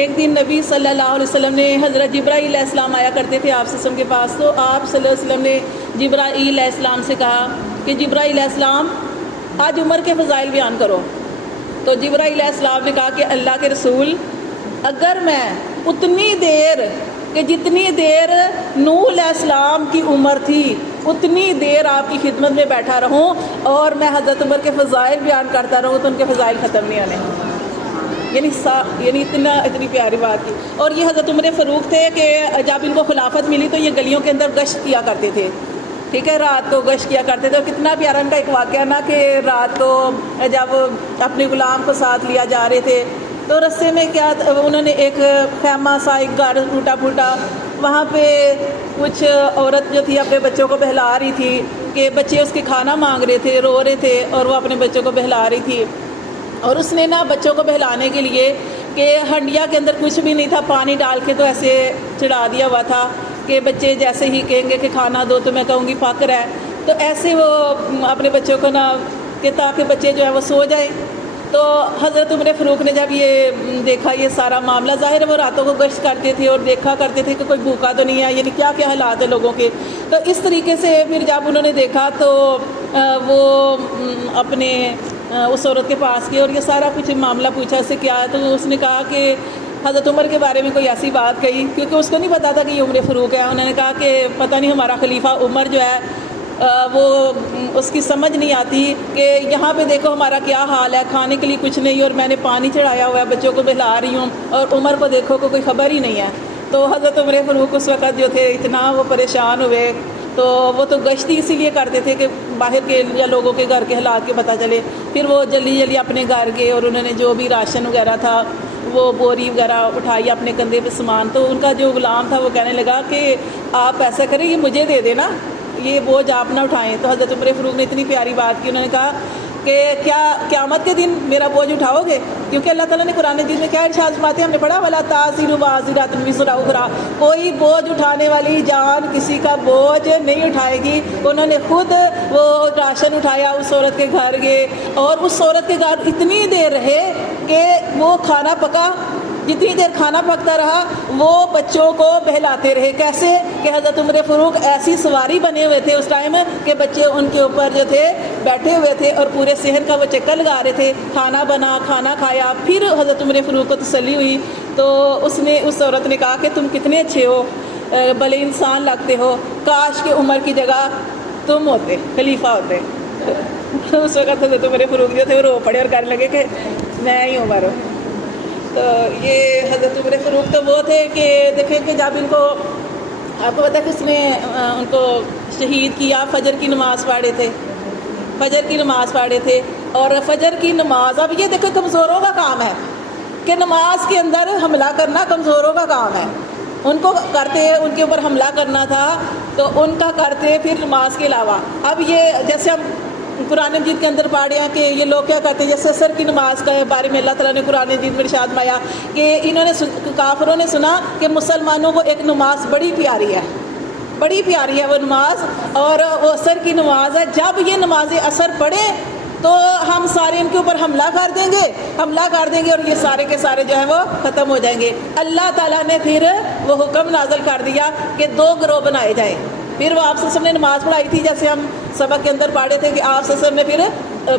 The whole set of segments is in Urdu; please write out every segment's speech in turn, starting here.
ایک دن نبی صلی اللہ علیہ وسلم نے حضرت جبرائیل علیہ السلام آیا کرتے تھے آپ کے پاس، تو آپ صلی اللہ علیہ وسلم نے جبرائیل علیہ السلام سے کہا کہ جبرائیل علیہ السلام آج عمر کے فضائل بیان کرو۔ تو جبرائیل علیہ السلام نے کہا کہ اللہ کے رسول، اگر میں اتنی دیر کہ جتنی دیر نوح علیہ السلام کی عمر تھی اتنی دیر آپ کی خدمت میں بیٹھا رہوں اور میں حضرت عمر کے فضائل بیان کرتا رہوں تو ان کے فضائل ختم نہیں آنے۔ یعنی اتنی پیاری بات کی۔ اور یہ حضرت عمر فاروق تھے کہ جب ان کو خلافت ملی تو یہ گلیوں کے اندر گشت کیا کرتے تھے، ٹھیک ہے، رات کو گشت کیا کرتے تھے۔ اور کتنا پیارا ان کا ایک واقعہ نا کہ رات کو جب اپنے غلام کو ساتھ لیا جا رہے تھے تو رستے میں کیا انہوں نے ایک خیمہ سا، ایک گھر ٹوٹا پھوٹا، وہاں پہ کچھ عورت جو تھی اپنے بچوں کو بہلا رہی تھی کہ بچے اس کے کھانا مانگ رہے تھے، رو رہے تھے اور وہ اپنے بچوں کو بہلا رہی تھی۔ اور اس نے نا بچوں کو بہلانے کے لیے کہ ہنڈیا کے اندر کچھ بھی نہیں تھا، پانی ڈال کے تو ایسے چڑھا دیا ہوا تھا کہ بچے جیسے ہی کہیں گے کہ کھانا دو تو میں کہوں گی پک رہا ہے، تو ایسے وہ اپنے بچوں کو نا کہ تاکہ بچے جو ہے وہ سو جائیں۔ تو حضرت عمر فاروق نے جب یہ دیکھا یہ سارا معاملہ، ظاہر ہے وہ راتوں کو گشت کرتے تھے اور دیکھا کرتے تھے کہ کوئی بھوکا تو نہیں ہے، یعنی کیا کیا حالات ہیں لوگوں کے، تو اس طریقے سے پھر جب انہوں نے دیکھا تو وہ اپنے اس عورت کے پاس گئے اور یہ سارا کچھ معاملہ پوچھا اس سے کیا ہے، تو اس نے کہا کہ حضرت عمر کے بارے میں کوئی ایسی بات کہی، کیونکہ اس کو نہیں پتا تھا کہ یہ عمر فاروق ہے۔ انہوں نے کہا کہ پتہ نہیں ہمارا خلیفہ عمر جو ہے وہ اس کی سمجھ نہیں آتی کہ یہاں پہ دیکھو ہمارا کیا حال ہے، کھانے کے لیے کچھ نہیں اور میں نے پانی چڑھایا ہوا ہے، بچوں کو بہلا رہی ہوں اور عمر کو دیکھو کہ کوئی خبر ہی نہیں ہے۔ تو حضرت عمر فاروق اس وقت جو تھے اتنا وہ پریشان ہوئے، تو وہ تو گشتی اسی لیے کرتے تھے کہ باہر کے یا لوگوں کے گھر کے حالات کے پتہ چلے۔ پھر وہ جلدی جلدی اپنے گھر گئے اور انہوں نے جو بھی راشن وغیرہ تھا وہ بوری وغیرہ اٹھائی اپنے کندھے پہ سامان، تو ان کا جو غلام تھا وہ کہنے لگا کہ آپ ایسا کریں یہ مجھے دے دینا، یہ بوجھ آپ نہ اٹھائیں۔ تو حضرت عمر فاروق نے اتنی پیاری بات کی، انہوں نے کہا کہ کیا قیامت کے دن میرا بوجھ اٹھاؤ گے؟ کیونکہ اللہ تعالیٰ نے قرآن مجید میں کیا ارشاد فرماتے ہیں، ہم نے پڑھا وَلَا تَزِرُ وَازِرَةٌ وِزْرَ أُخْرَىٰ، کوئی بوجھ اٹھانے والی جان کسی کا بوجھ نہیں اٹھائے گی۔ انہوں نے خود وہ راشن اٹھایا، اس عورت کے گھر گئے اور اس عورت کے گھر اتنی دیر رہے کہ وہ کھانا پکا، جتنی دیر کھانا پکتا رہا وہ بچوں کو بہلاتے رہے۔ کیسے کہ حضرت عمر فاروق ایسی سواری بنے ہوئے تھے اس ٹائم کہ بچے ان کے اوپر جو تھے بیٹھے ہوئے تھے اور پورے صحن کا وہ چکر لگا رہے تھے۔ کھانا بنا، کھانا کھایا، پھر حضرت عمر فاروق کو تسلی ہوئی تو اس عورت نے کہا کہ تم کتنے اچھے ہو، بھلے انسان لگتے ہو، کاش کہ عمر کی جگہ تم ہوتے، خلیفہ ہوتے۔ اس وقت حضرت عمر فاروق جو تھے وہ رو پڑے اور کہنے لگے کہ میں ہی عمر ہوں۔ تو یہ حضرت عمر فاروق تو وہ تھے کہ دیکھیں کہ جب ان کو آپ کو پتہ ہے کس نے ان کو شہید کیا، فجر کی نماز پڑھے تھے، فجر کی نماز پڑھے تھے اور فجر کی نماز، اب یہ دیکھیں کمزوروں کا کام ہے کہ نماز کے اندر حملہ کرنا کمزوروں کا کام ہے، ان کو کرتے ان کے اوپر حملہ کرنا تھا تو ان کا کرتے پھر نماز کے علاوہ۔ اب یہ جیسے ہم قرآن مجید کے اندر پڑھے ہیں کہ یہ لوگ کیا کرتے ہیں، جیسے عصر کی نماز کے بارے میں اللہ تعالیٰ نے قرآن مجید میں ارشاد فرمایا کہ انہوں نے کافروں نے سنا کہ مسلمانوں کو ایک نماز بڑی پیاری ہے، بڑی پیاری ہے وہ نماز اور وہ عصر کی نماز ہے، جب یہ نماز عصر پڑھے تو ہم سارے ان کے اوپر حملہ کر دیں گے اور یہ سارے کے سارے جو ہیں وہ ختم ہو جائیں گے۔ اللہ تعالیٰ نے پھر وہ حکم نازل کر دیا کہ 2 گروہ بنائے جائیں۔ پھر وہ آپ نے نماز پڑھائی تھی، جیسے ہم سبق کے اندر پڑھے تھے کہ آپ نے پھر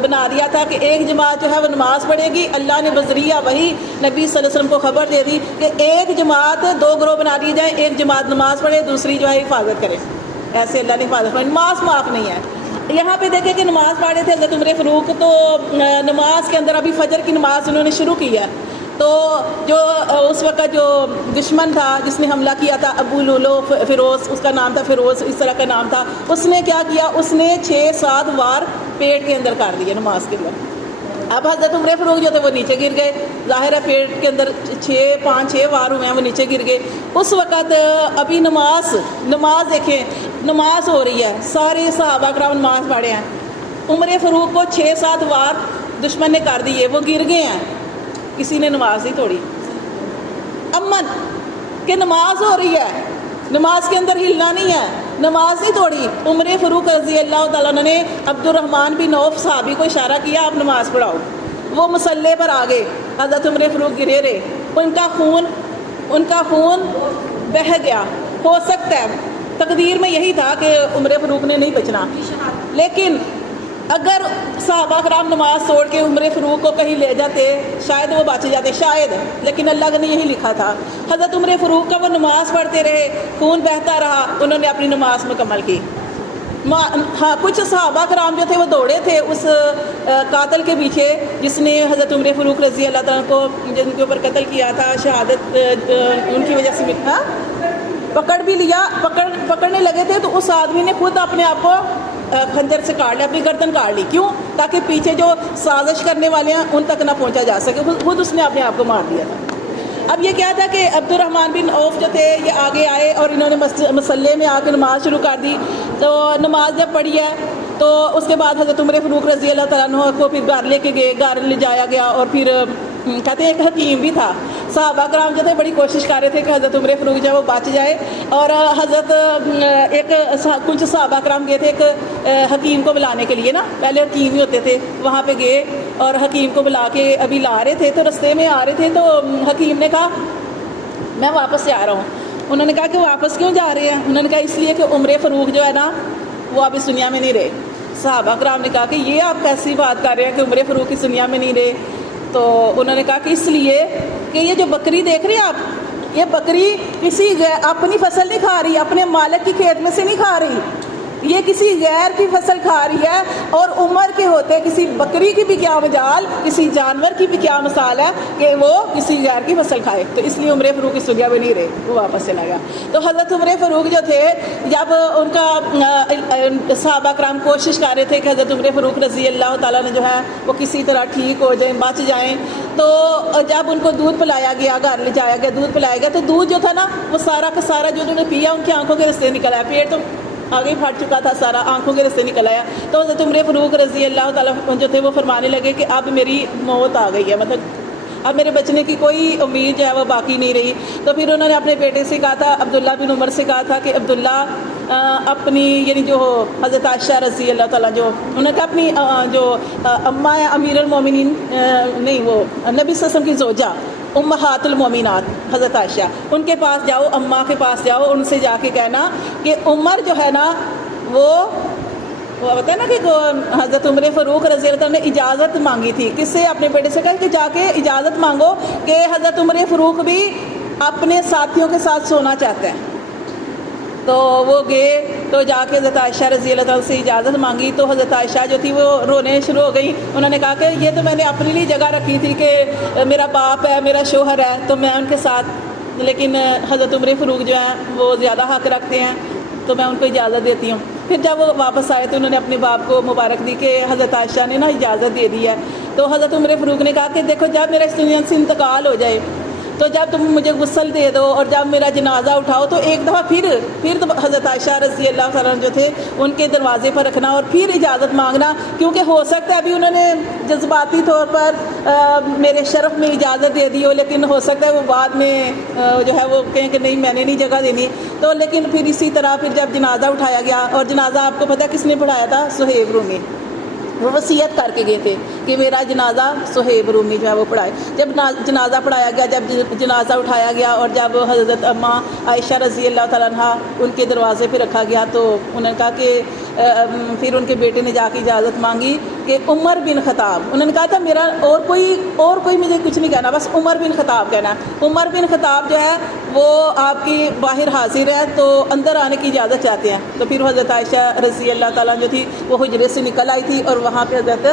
بنا دیا تھا کہ ایک جماعت جو ہے وہ نماز پڑھے گی۔ اللہ نے بذریعہ وہی نبی صلی اللہ علیہ وسلم کو خبر دے دی کہ ایک جماعت 2 گروہ بنا دی جائیں، ایک جماعت نماز پڑھے، دوسری جو ہے حفاظت کرے۔ ایسے اللہ نے حفاظت کرے، نماز معاف نہیں ہے۔ یہاں پہ دیکھیں کہ نماز پڑھے تھے حضرت عمر فاروق، تو نماز کے اندر ابھی فجر کی نماز انہوں نے شروع کی ہے، تو جو اس وقت جو دشمن تھا جس نے حملہ کیا تھا ابو لولو فیروز، اس کا نام تھا فیروز، اس طرح کا نام تھا، اس نے کیا کیا، اس نے 6-7 وار پیٹ کے اندر کر دیے نماز کے اندر۔ اب حضرت عمر فاروق جو تھے وہ نیچے گر گئے، ظاہر ہے پیٹ کے اندر 5-6 وار ہوئے ہیں، وہ نیچے گر گئے۔ اس وقت ابھی نماز دیکھیں، نماز ہو رہی ہے، سارے صحابہ کرام نماز پڑھے ہیں، عمر فاروق کو 6-7 وار دشمن نے کر دیے، وہ گر گئے ہیں، کسی نے نماز نہیں توڑی۔ امن کہ نماز ہو رہی ہے، نماز کے اندر ہلنا نہیں ہے، نماز نہیں توڑی۔ عمر فاروق رضی اللہ تعالیٰ عنہ نے عبد الرحمن بن عوف صحابی کو اشارہ کیا آپ نماز پڑھاؤ، وہ مصلی پر آ گئے، حضرت عمر فاروق گرے رہے، ان کا خون بہہ گیا. ہو سکتا ہے تقدیر میں یہی تھا کہ عمر فاروق نے نہیں بچنا، لیکن اگر صحابہ کرام نماز توڑ کے عمر فاروق کو کہیں لے جاتے شاید وہ بچ جاتے، شاید، لیکن اللہ نے یہی لکھا تھا. حضرت عمر فاروق کا وہ نماز پڑھتے رہے، خون بہتا رہا، انہوں نے اپنی نماز مکمل کی. ہاں کچھ صحابہ کرام جو تھے وہ دوڑے تھے اس قاتل کے پیچھے جس نے حضرت عمر فاروق رضی اللہ تعالیٰ کو جن کے اوپر قتل کیا تھا، شہادت ان کی وجہ سے ملا. پکڑ بھی لیا، پکڑنے لگے تھے تو اس آدمی نے خود اپنے آپ کو خنجر سے کاٹ لیا، اپنی گردن کاٹ لی. کیوں؟ تاکہ پیچھے جو سازش کرنے والے ہیں ان تک نہ پہنچا جا سکے. خود اس نے اپنے آپ کو مار دیا تھا. اب یہ کیا تھا کہ عبد الرحمن بن عوف جو تھے یہ آگے آئے اور انہوں نے مسلح میں آ کے نماز شروع کر دی. تو نماز جب پڑھی ہے تو اس کے بعد حضرت عمر فاروق رضی اللہ تعالیٰ عنہ کو پھر گھر لے کے گئے، گھر لے جایا گیا. اور پھر کہتے ہیں ایک حکیم بھی تھا. صحابہ کرام جو تھے بڑی کوشش کر رہے تھے کہ حضرت عمر فاروق جو ہے وہ بچ جائے. اور حضرت کچھ صحابہ کرام گئے تھے ایک حکیم کو بلانے کے لیے نا، پہلے حکیم ہی ہوتے تھے، وہاں پہ گئے اور حکیم کو بلا کے ابھی لا رہے تھے. تو رستے میں آ رہے تھے تو حکیم نے کہا میں واپس سے آ رہا ہوں. انہوں نے کہا کہ واپس کیوں جا رہے ہیں؟ انہوں نے کہا اس لیے کہ عمر فاروق جو ہے نا وہ اب اس دنیا میں نہیں رہے. صحابہ کرام نے کہا کہ یہ آپ کیسی بات کر رہے ہیں کہ عمر فاروق اس دنیا میں نہیں رہے؟ تو انہوں نے کہا کہ اس لیے کہ یہ جو بکری دیکھ رہے ہیں آپ، یہ بکری کسی اپنی فصل نہیں کھا رہی، اپنے مالک کی کھیت میں سے نہیں کھا رہی، یہ کسی غیر کی فصل کھا رہی ہے. اور عمر کے ہوتے کسی بکری کی بھی کیا مجال، کسی جانور کی بھی کیا مثال ہے کہ وہ کسی غیر کی فصل کھائے. تو اس لیے عمر فاروق اس دنیا میں نہیں رہے، وہ واپس چلا گیا. تو حضرت عمر فاروق جو تھے جب ان کا صحابہ کرام کوشش کر رہے تھے کہ حضرت عمر فاروق رضی اللہ تعالیٰ نے جو ہے وہ کسی طرح ٹھیک ہو جائیں، بچ جائیں. تو جب ان کو دودھ پلایا گیا، گھر لے جایا گیا، دودھ پلایا گیا، تو دودھ جو تھا نا وہ سارا کا سارا جو انہوں نے پیا ان کی آنکھوں کے رستے نکل آیا. پیٹ تو آگے پھٹ چکا تھا، سارا آنکھوں کے رستے نکل آیا. تو حضرت عمر فاروق رضی اللہ تعالیٰ جو تھے وہ فرمانے لگے کہ اب میری موت آ گئی ہے، مطلب اب میرے بچنے کی کوئی امید جو ہے وہ باقی نہیں رہی. تو پھر انہوں نے اپنے بیٹے سے کہا تھا، عبداللہ بن عمر سے کہا تھا کہ عبداللہ اپنی یعنی جو حضرت عائشہ رضی اللہ تعالیٰ جو انہوں نے کہا اپنی جو اماں امیر المومنین نہیں وہ نبی صلی اللہ علیہ وسلم کی زوجہ امہات المومنات حضرت عائشہ، ان کے پاس جاؤ، اماں کے پاس جاؤ، ان سے جا کے کہنا کہ عمر جو ہے نا وہ بتا ہے نا کہ حضرت عمر فاروق رضی اللہ عنہ نے اجازت مانگی تھی. کس سے؟ اپنے بیٹے سے کہا کہ جا کے اجازت مانگو کہ حضرت عمر فاروق بھی اپنے ساتھیوں کے ساتھ سونا چاہتا ہے. تو وہ گئے تو جا کے حضرت عائشہ رضی اللہ تعالیٰ سے اجازت مانگی. تو حضرت عائشہ جو تھی وہ رونے شروع ہو گئی. انہوں نے کہا کہ یہ تو میں نے اپنے لیے جگہ رکھی تھی کہ میرا باپ ہے، میرا شوہر ہے، تو میں ان کے ساتھ، لیکن حضرت عمر فاروق جو ہیں وہ زیادہ حق رکھتے ہیں تو میں ان کو اجازت دیتی ہوں. پھر جب وہ واپس آئے تو انہوں نے اپنے باپ کو مبارک دی کہ حضرت عائشہ نے نا اجازت دے دی ہے. تو حضرت عمر فاروق نے کہا کہ دیکھو جب میرا اس دنیا سے انتقال ہو جائے تو جب تم مجھے غسل دے دو اور جب میرا جنازہ اٹھاؤ تو ایک دفعہ پھر تو حضرت عائشہ رضی اللہ تعالیٰ جو تھے ان کے دروازے پر رکھنا اور پھر اجازت مانگنا، کیونکہ ہو سکتا ہے ابھی انہوں نے جذباتی طور پر میرے شرف میں اجازت دے دی ہو، لیکن ہو سکتا ہے وہ بعد میں جو ہے وہ کہیں کہ نہیں میں نے نہیں جگہ دینی. تو لیکن پھر اسی طرح پھر جب جنازہ اٹھایا گیا، اور جنازہ آپ کو پتہ کس نے پڑھایا تھا؟ صہیب رومی. وہ وصیت کر کے گئے تھے کہ میرا جنازہ صہیب رومی جو ہے وہ پڑھائے. جب جنازہ پڑھایا گیا، جب جنازہ اٹھایا گیا اور جب حضرت اماں عائشہ رضی اللہ تعالیٰ عنہ ان کے دروازے پہ رکھا گیا تو انہوں نے کہا کہ پھر ان کے بیٹے نے جا کے اجازت مانگی کہ عمر بن خطاب، انہوں نے کہا تھا میرا اور کوئی مجھے کچھ نہیں کہنا، بس عمر بن خطاب کہنا. عمر بن خطاب جو ہے وہ آپ کی باہر حاضر ہے تو اندر آنے کی اجازت چاہتے ہیں. تو پھر حضرت عائشہ رضی اللہ تعالیٰ جو تھی وہ حجرے سے نکل آئی تھی اور وہاں پہ حضرت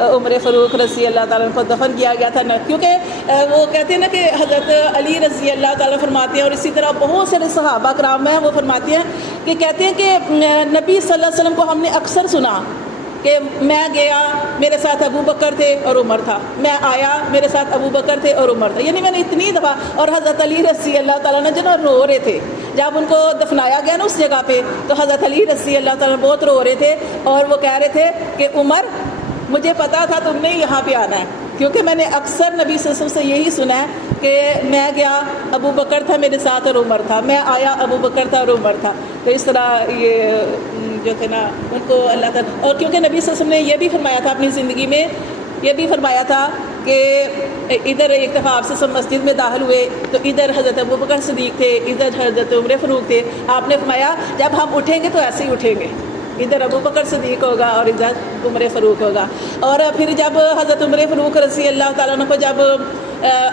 عمر فاروق رضی اللہ تعالیٰ کو دفن کیا گیا تھا. کیونکہ وہ کہتے ہیں نا کہ حضرت علی رضی اللہ تعالیٰ فرماتے ہیں، اور اسی طرح بہت سارے صحابہ کرام ہیں وہ فرماتے ہیں کہ کہتے ہیں کہ نبی صلی اللہ علیہ وسلم کو ہم نے اکثر سنا کہ میں گیا میرے ساتھ ابو بکر تھے اور عمر تھا، میں آیا میرے ساتھ ابو بکر تھے اور عمر تھا. یعنی میں نے اتنی دفعہ، اور حضرت علی رضی اللہ تعالیٰ نے جو نا رو رہے تھے جب ان کو دفنایا گیا نا اس جگہ پہ، تو حضرت علی رضی اللہ تعالیٰ بہت رو رہے تھے اور وہ کہہ رہے تھے کہ عمر مجھے پتا تھا تم نے یہاں پہ آنا ہے، کیونکہ میں نے اکثر نبی صلی اللہ علیہ وسلم سے یہی سنا ہے کہ میں گیا ابو بکر تھا میرے ساتھ اور عمر تھا، میں آیا ابو بکر تھا اور عمر تھا. تو اس طرح یہ جو تھے نا ان کو اللہ تعالیٰ، اور کیونکہ نبی صلی اللہ علیہ وسلم نے یہ بھی فرمایا تھا اپنی زندگی میں یہ بھی فرمایا تھا کہ ادھر ایک دفعہ آپ سے مسجد میں داخل ہوئے تو ادھر حضرت ابوبکر صدیق تھے، ادھر حضرت عمر فاروق تھے. آپ نے فرمایا جب ہم اٹھیں گے تو ایسے ہی اٹھیں گے، ادھر ابوبکر صدیق ہوگا اور ادھر عمر فاروق ہوگا. اور پھر جب حضرت عمر فاروق رضی اللہ تعالیٰ عنہ کو جب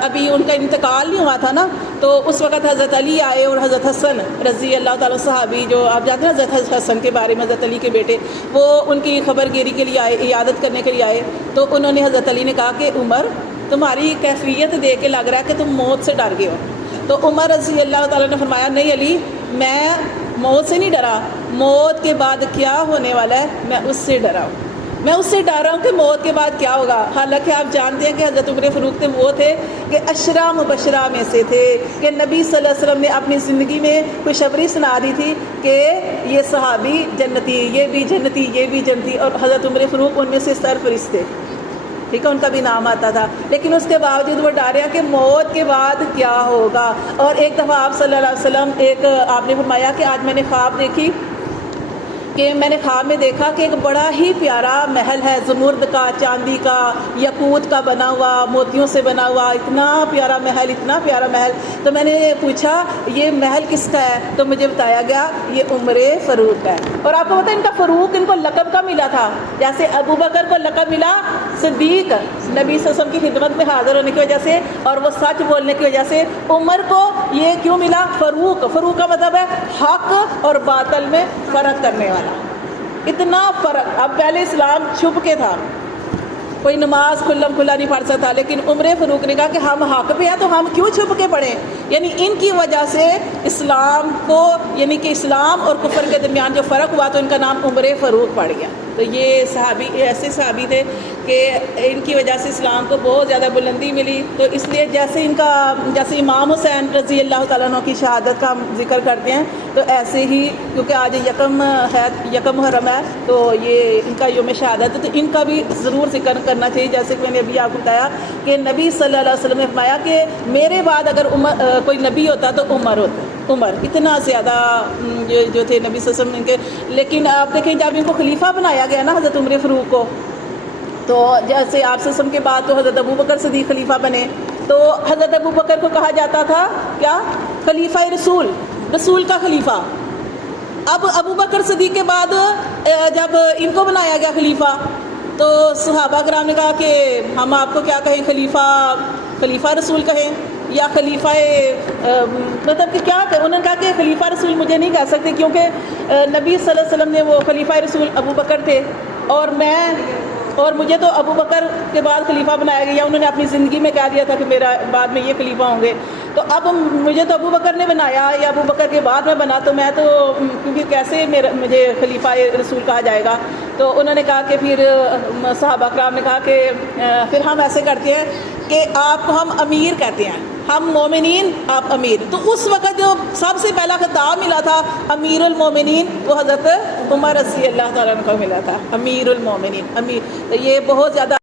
ابھی ان کا انتقال نہیں ہوا تھا نا، تو اس وقت حضرت علی آئے اور حضرت حسن رضی اللہ تعالیٰ صحابی، جو آپ جانتے ہیں حضرت حسن کے بارے میں، حضرت علی کے بیٹے، وہ ان کی خبر گیری کے لیے آئے، عیادت کرنے کے لیے آئے. تو انہوں نے حضرت علی نے کہا کہ عمر تمہاری کیفیت دیکھ کے لگ رہا ہے کہ تم موت سے ڈر گئے ہو. تو عمر رضی اللہ تعالیٰ نے فرمایا نہیں علی، میں موت سے نہیں ڈرا، موت کے بعد کیا ہونے والا ہے میں اس سے ڈرا ہوں. میں اس سے ڈر رہا ہوں کہ موت کے بعد کیا ہوگا. حالانکہ آپ جانتے ہیں کہ حضرت عمر فاروق تھے، وہ تھے کہ عشرہ مبشرہ میں سے تھے، کہ نبی صلی اللہ علیہ وسلم نے اپنی زندگی میں خوشخبری سنا دی تھی کہ یہ صحابی جنتی، یہ بھی جنتی، یہ بھی جنتی. اور حضرت عمر فاروق ان میں سے سرفرست تھے، ٹھیک ہے، ان کا بھی نام آتا تھا. لیکن اس کے باوجود وہ ڈر رہا کہ موت کے بعد کیا ہوگا. اور ایک دفعہ آپ صلی اللہ علیہ وسلم آپ نے فرمایا کہ آج میں نے خواب دیکھی کہ میں نے خواب میں دیکھا کہ ایک بڑا ہی پیارا محل ہے، زمرد کا، چاندی کا، یاقوت کا بنا ہوا، موتیوں سے بنا ہوا، اتنا پیارا محل، اتنا پیارا محل. تو میں نے پوچھا یہ محل کس کا ہے؟ تو مجھے بتایا گیا یہ عمر فاروق کا ہے. اور آپ کو پتہ ہے ان کا فاروق ان کو لقب کا ملا تھا، جیسے ابو بکر کو لقب ملا صدیق، نبی صلی اللہ علیہ وسلم کی خدمت میں حاضر ہونے کی وجہ سے اور وہ سچ بولنے کی وجہ سے. عمر کو یہ کیوں ملا؟ فاروق. فاروق کا مطلب ہے حق اور باطل میں فرق کرنے والا. اتنا فرق. اب پہلے اسلام چھپ کے تھا، کوئی نماز کھلم کھلا نہیں پڑھ سکتا، لیکن عمر فاروق نے کہا کہ ہم حق پہ ہیں تو ہم کیوں چھپ کے پڑھیں. یعنی ان کی وجہ سے اسلام کو، یعنی کہ اسلام اور کفر کے درمیان جو فرق ہوا تو ان کا نام عمر فاروق پڑ گیا. تو یہ صحابی ایسے صحابی تھے کہ ان کی وجہ سے اسلام کو بہت زیادہ بلندی ملی. تو اس لیے جیسے امام حسین رضی اللہ تعالیٰ عنہ کی شہادت کا ہم ذکر کرتے ہیں، تو ایسے ہی کیونکہ آج یکم محرم ہے تو یہ ان کا یوم شہادت ہے، تو ان کا بھی ضرور ذکر کرنا چاہیے. جیسے کہ میں نے ابھی آپ کو بتایا کہ نبی صلی اللہ علیہ وسلم نے فرمایا کہ میرے بعد اگر کوئی نبی ہوتا تو عمر ہوتا. عمر اتنا زیادہ جو تھے نبی صلی اللہ علیہ وسلم کے. لیکن آپ دیکھیں جب ان کو خلیفہ بنایا گیا نا حضرت عمر فاروق کو، تو جیسے آپ صلی اللہ علیہ وسلم کے بعد تو حضرت ابوبکر صدیق خلیفہ بنے، تو حضرت ابوبکر کو کہا جاتا تھا کیا؟ خلیفہ رسول، رسول کا خلیفہ. اب ابوبکر صدیق کے بعد جب ان کو بنایا گیا خلیفہ تو صحابہ کرام نے کہا کہ ہم آپ کو کیا کہیں، خلیفہ رسول کہیں یا خلیفہ مطلب کہ کیا کہ انہوں نے کہا کہ خلیفہ رسول مجھے نہیں کہہ سکتے کیونکہ نبی صلی اللہ علیہ وسلم نے وہ خلیفہ رسول ابوبکر تھے اور مجھے تو ابوبکر کے بعد خلیفہ بنایا گیا. انہوں نے اپنی زندگی میں کہہ دیا تھا کہ میرا بعد میں یہ خلیفہ ہوں گے. تو اب مجھے تو ابوبکر نے بنایا یا ابوبکر کے بعد میں بنا، تو میں تو کیونکہ کیسے مجھے خلیفہ رسول کہا جائے گا. تو انہوں نے کہا کہ پھر صحابہ کرام نے کہا کہ پھر ہم ایسے کرتے ہیں کہ آپ کو ہم امیر کہتے ہیں، ہم مومنین آپ امیر. تو اس وقت جو سب سے پہلا خطاب ملا تھا امیر المومنین وہ حضرت عمر رضی اللہ تعالیٰ عنہ کو ملا تھا، امیر المومنین، امیر. یہ بہت زیادہ